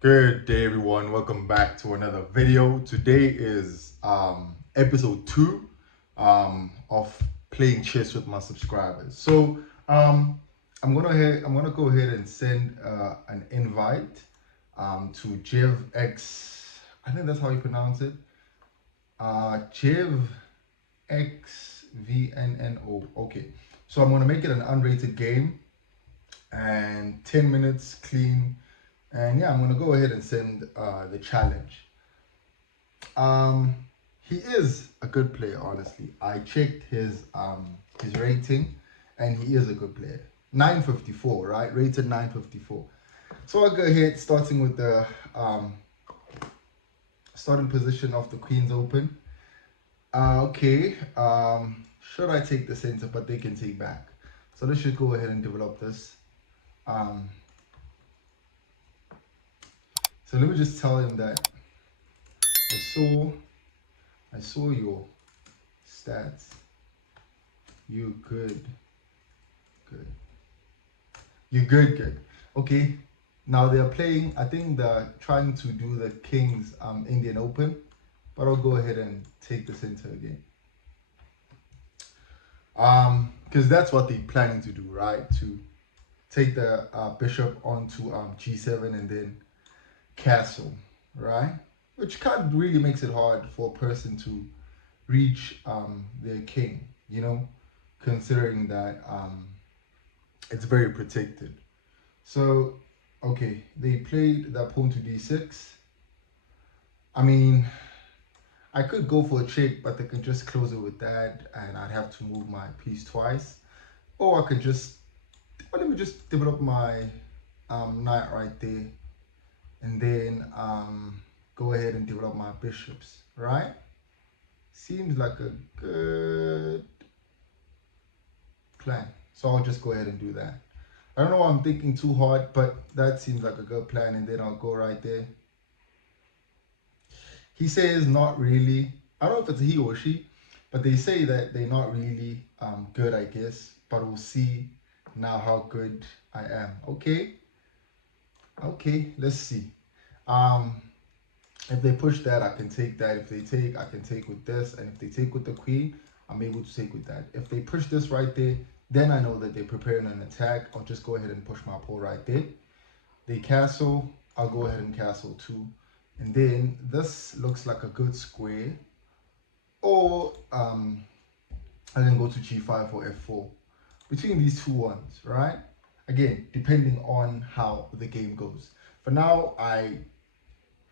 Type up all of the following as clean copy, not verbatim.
Good day, everyone. Welcome back to another video. Today is episode 2 of playing chess with my subscribers. So I'm gonna go ahead and send an invite to JevX. I think that's how you pronounce it. JevXVNNO. Okay. So I'm gonna make it an unrated game and 10 minutes clean. And yeah, I'm gonna go ahead and send the challenge. He is a good player, honestly. I checked his rating, and he is a good player. 954, right? Rated 954. So I'll go ahead, starting with the starting position of the Queen's Open. Okay. Should I take the center, but they can take back. So let's just go ahead and develop this. So let me just tell him that I saw your stats. You good. You good. Okay. Now they're playing, I think they're trying to do the King's Indian Open, but I'll go ahead and take the center again. Because that's what they're planning to do, right? To take the bishop onto G7 and then castle, right? Which kind of really makes it hard for a person to reach their king, considering that it's very protected. So, okay, they played the pawn to d6. I mean, I could go for a check, but they can just close it with that, and I'd have to move my piece twice. Or I could just, let me just develop my knight right there, and then go ahead and develop my bishops, right? Seems like a good plan. So I'll just go ahead and do that. I don't know why I'm thinking too hard, but that seems like a good plan, and then I'll go right there. He says not really. I don't know if it's he or she, but they say that they're not really good, I guess. But we'll see now how good I am. Okay, let's see. If they push that, I can take that. If they take, I can take with this. And if they take with the queen, I'm able to take with that. If they push this right there, then I know that they're preparing an attack. I'll just go ahead and push my pawn right there. They castle, I'll go ahead and castle too. And then this looks like a good square. Or I can go to G5 or F4. Between these two ones, right? Again, depending on how the game goes. For now, I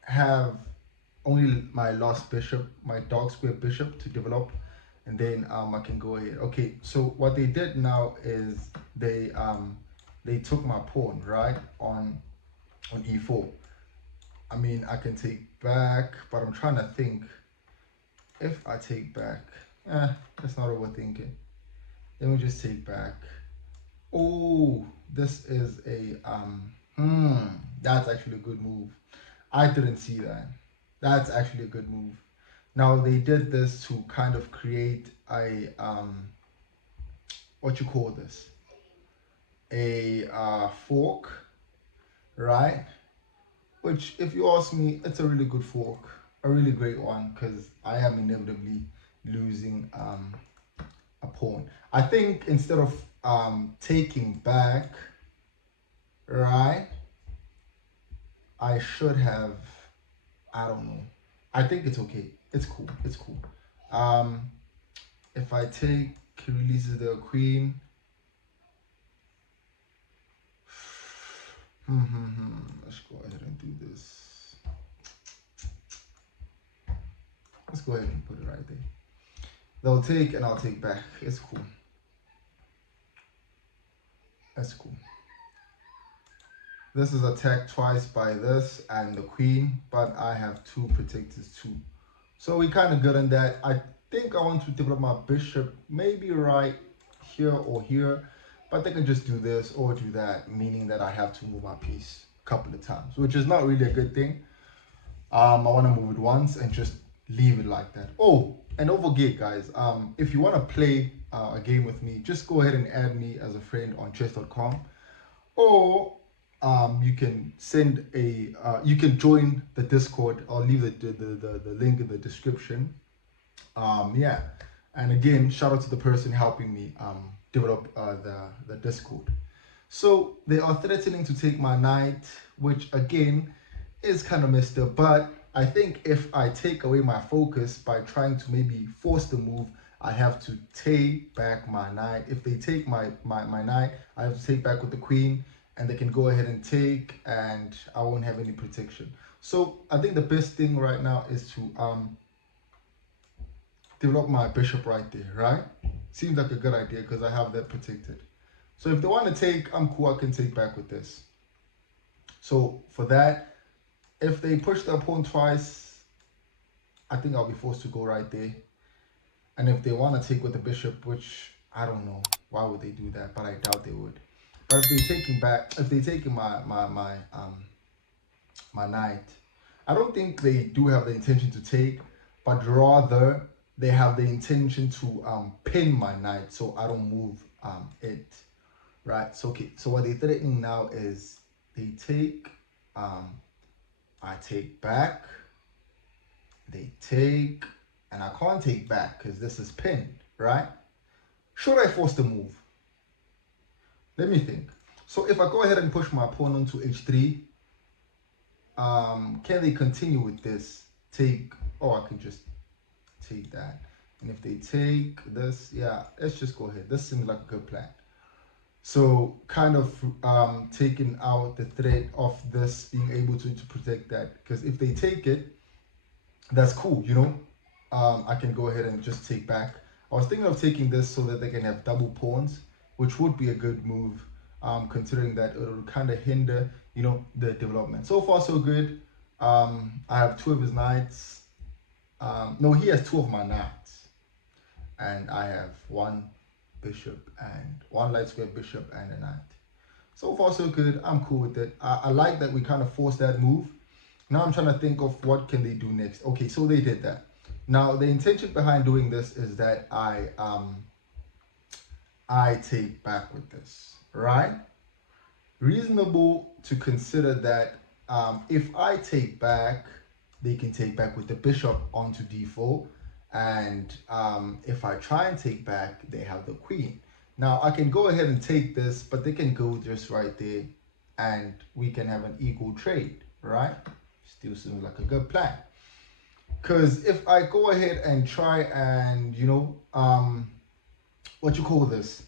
have only my last bishop, my dark square bishop to develop, and then I can go ahead. Okay, so what they did now is they took my pawn, right, on e4. I mean, I can take back, but I'm trying to think if I take back. That's not overthinking. Let me just take back. Oh, this is a that's actually a good move. I didn't see that. That's actually a good move. Now they did this to kind of create a what you call this? A fork, right? Which, if you ask me, it's a really good fork, a really great one, because I am inevitably losing a pawn. I think instead of taking back, right, I should have, I don't know. I think it's okay. It's cool. It's cool. If I take, he releases the queen. Let's go ahead and do this. Let's go ahead and put it right there. They'll take and I'll take back. It's cool. That's cool. This is attacked twice by this and the queen, but I have two protectors too. So we kind of good on that. I think I want to develop my bishop maybe right here or here, but they can just do this or do that, meaning that I have to move my piece a couple of times, which is not really a good thing. I want to move it once and just leave it like that. Oh, and don't forget, guys, if you want to play a game with me, just go ahead and add me as a friend on chess.com, or you can send a you can join the Discord. I'll leave the link in the description. Yeah, and again, shout out to the person helping me develop the Discord. So they are threatening to take my knight, which again is kind of messed up. But I think if I take away my focus by trying to maybe force the move, I have to take back my knight. If they take my knight, I have to take back with the queen, and they can go ahead and take, and I won't have any protection. So I think the best thing right now is to develop my bishop right there, right? Seems like a good idea because I have that protected. So if they want to take, I'm cool, I can take back with this. So for that, if they push the pawn twice, I think I'll be forced to go right there. And if they want to take with the bishop, which I don't know, why would they do that? But I doubt they would. But if they're taking back, if they're taking my knight, I don't think they do have the intention to take, but rather they have the intention to pin my knight so I don't move it. Right, so okay, so what they're threatening now is they take, I take back, they take, and I can't take back because this is pinned, right? Should I force the move? Let me think. So if I go ahead and push my pawn onto h3, can they continue with this? Take, or I can just take that. And if they take this, yeah, let's just go ahead. This seems like a good plan. So kind of taking out the threat of this being able to protect that, because if they take it, that's cool, you know. I can go ahead and just take back. I was thinking of taking this so that they can have double pawns, which would be a good move, considering that it will kind of hinder, you know, the development. So far so good. I have 2 of his knights. No, he has 2 of my knights, and I have 1 bishop and 1 light square bishop and a knight. So far so good. I'm cool with it. I like that we kind of forced that move. Now I'm trying to think of what can they do next. Okay, so they did that. Now the intention behind doing this is that I take back with this, right? Reasonable to consider that if I take back, they can take back with the bishop onto d4. And if I try and take back, they have the queen. Now I can go ahead and take this, but they can go just right there and we can have an equal trade, right? Still seems like a good plan. Because if I go ahead and try and, you know, what you call this,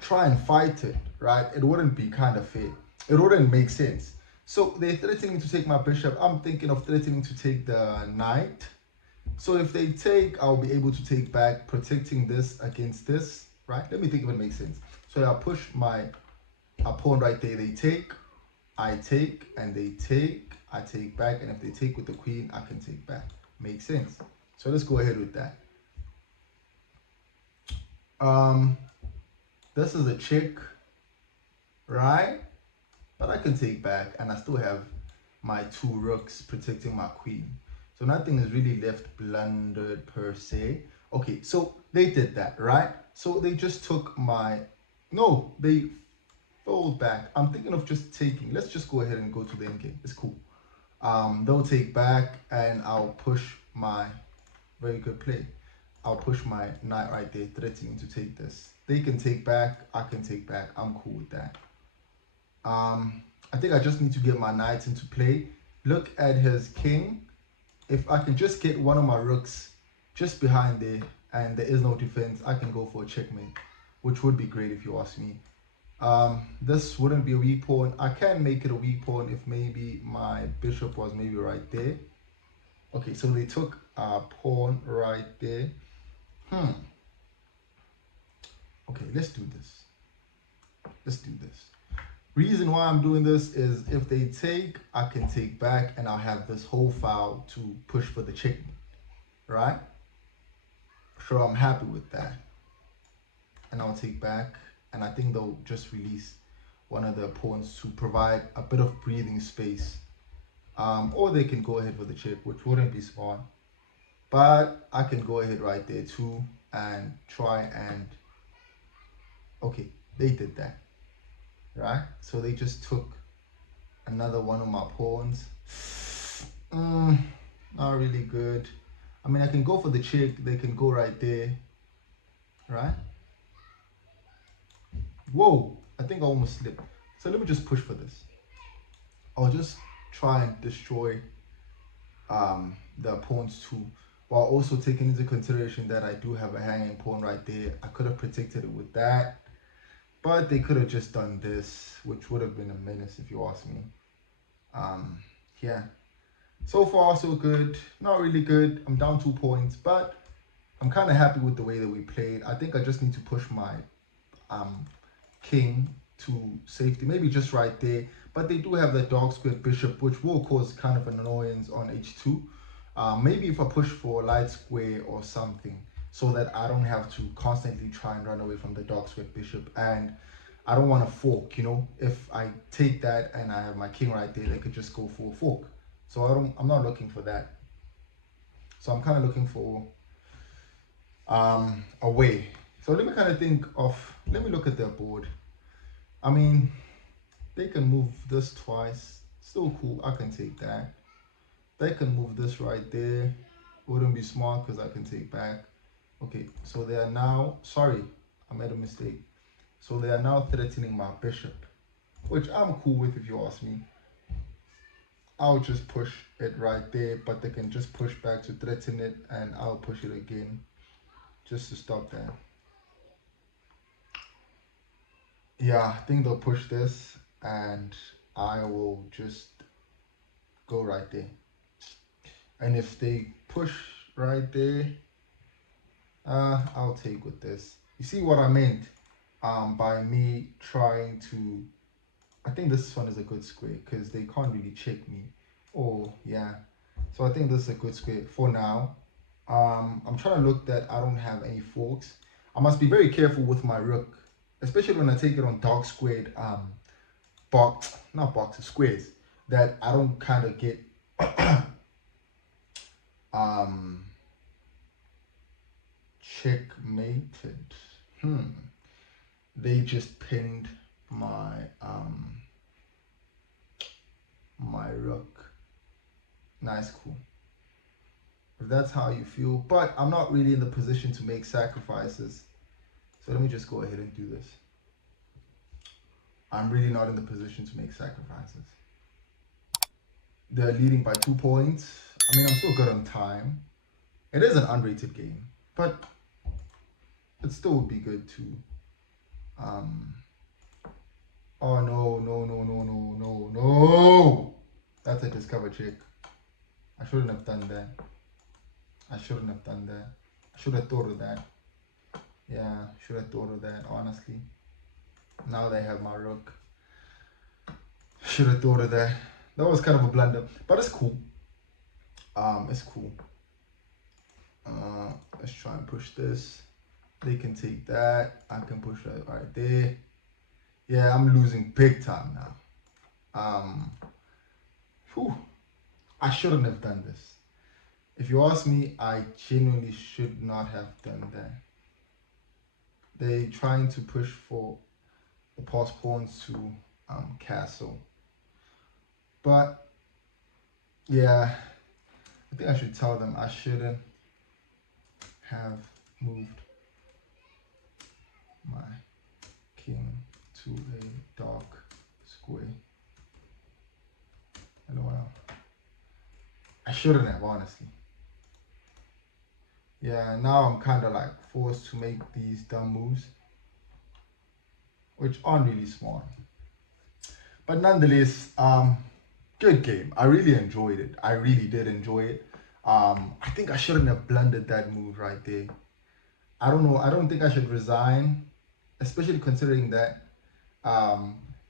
try and fight it, right? It wouldn't be kind of fair. It wouldn't make sense. So they're threatening to take my bishop. I'm thinking of threatening to take the knight. So if they take, I'll be able to take back, protecting this against this, right? Let me think if it makes sense. So I'll push my pawn right there. They take, I take, and they take, I take back. And if they take with the queen, I can take back. Makes sense. So let's go ahead with that. This is a check, right? But I can take back, and I still have my 2 rooks protecting my queen. So nothing is really left blundered per se. Okay, so they did that, right? So they just took my, no, they fold back. I'm thinking of just taking. Let's just go ahead and go to the end game. It's cool. They'll take back, and I'll push my, very good play. I'll push my knight right there, threatening to take this. They can take back, I can take back. I'm cool with that. I think I just need to get my knights into play. Look at his king. If I can just get one of my rooks just behind there and there is no defense, I can go for a checkmate, which would be great if you ask me. This wouldn't be a weak pawn. I can make it a weak pawn if maybe my bishop was maybe right there. Okay, so they took a pawn right there. Okay, let's do this. Let's do this. Reason why I'm doing this is if they take, I can take back and I'll have this whole file to push for the checkmate, right? So I'm happy with that. And I'll take back, and I think they'll just release one of the pawns to provide a bit of breathing space. Or they can go ahead with the check, which wouldn't be smart. But I can go ahead right there too and try and, okay, they did that. Right, so they just took another one of my pawns. Not really good. I mean, I can go for the check. They can go right there, right? Whoa, I think I almost slipped. So let me just push for this. I'll just try and destroy the pawns too, while also taking into consideration that I do have a hanging pawn right there. I could have protected it with that, but they could have just done this, which would have been a menace if you ask me. Yeah, so far so good. Not really good. I'm down 2 points, but I'm kind of happy with the way that we played. I think I just need to push my king to safety, maybe just right there. But they do have the dark squared bishop, which will cause kind of an annoyance on h2. Maybe if I push for a light square or something, so that I don't have to constantly try and run away from the dark squared bishop. And I don't want to fork, you know. If I take that and I have my king right there, they could just go for a fork. So I'm not looking for that. So I'm kind of looking for a way. So let me kind of think of, let me look at their board. I mean, they can move this twice, still cool, I can take that. They can move this right there, wouldn't be smart because I can take back. Okay, so they are now, sorry, I made a mistake. So they are now threatening my bishop, which I'm cool with if you ask me. I'll just push it right there, but they can just push back to threaten it, and I'll push it again just to stop that. Yeah, I think they'll push this, and I will just go right there. And if they push right there, I'll take with this. You see what I meant by me trying to, I think this one is a good square because they can't really check me. Oh yeah, so I think this is a good square for now. I'm trying to look that I don't have any forks. I must be very careful with my rook, especially when I take it on dark squared squares, that I don't kind of get checkmated. They just pinned my my rook. Nice, cool. If that's how you feel, but I'm not really in the position to make sacrifices. So let me just go ahead and do this. I'm really not in the position to make sacrifices. They're leading by 2 points. I mean, I'm still good on time. It is an unrated game, but it still would be good to oh no. That's a discover check. I shouldn't have done that. I shouldn't have done that. I should have thought of that. Yeah, should have thought of that, honestly. Now they have my rook. Should have thought of that. That was kind of a blunder, but it's cool. It's cool. Let's try and push this. They can take that. I can push that right there. Yeah, I'm losing big time now. I shouldn't have done this. If you ask me, I genuinely should not have done that. They trying to push for the pass pawns to castle. But yeah, I think I should tell them I shouldn't have moved my king to a dark square. LOL. I shouldn't have, honestly. Yeah, now I'm kind of like forced to make these dumb moves, which aren't really smart. But nonetheless, good game. I really enjoyed it. I really did enjoy it. I think I shouldn't have blundered that move right there. I don't know. I don't think I should resign, especially considering that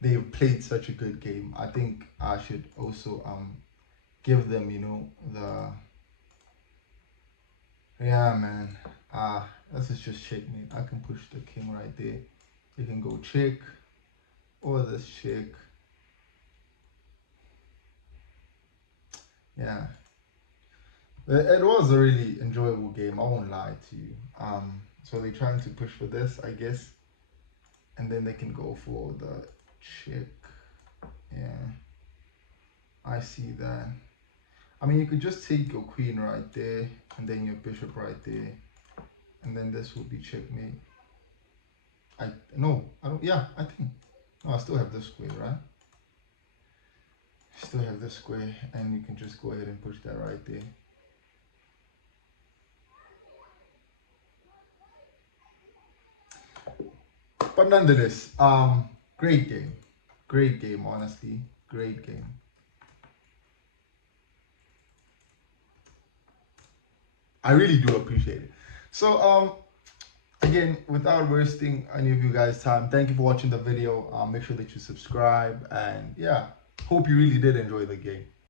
they've played such a good game. I think I should also give them, you know, the, yeah, man. This is just checkmate. I can push the king right there. You can go check, or this check. Yeah. It was a really enjoyable game, I won't lie to you. So they're trying to push for this, I guess. And then they can go for the check. Yeah. I see that. I mean, you could just take your queen right there, and then your bishop right there, and then this will be checkmate. No, I don't. Yeah, I think. No, I still have this square, right? Still have this square, and you can just go ahead and push that right there. But nonetheless, great game, honestly, great game. I really do appreciate it. So, again, without wasting any of you guys' time, thank you for watching the video. Make sure that you subscribe, and yeah, hope you really did enjoy the game.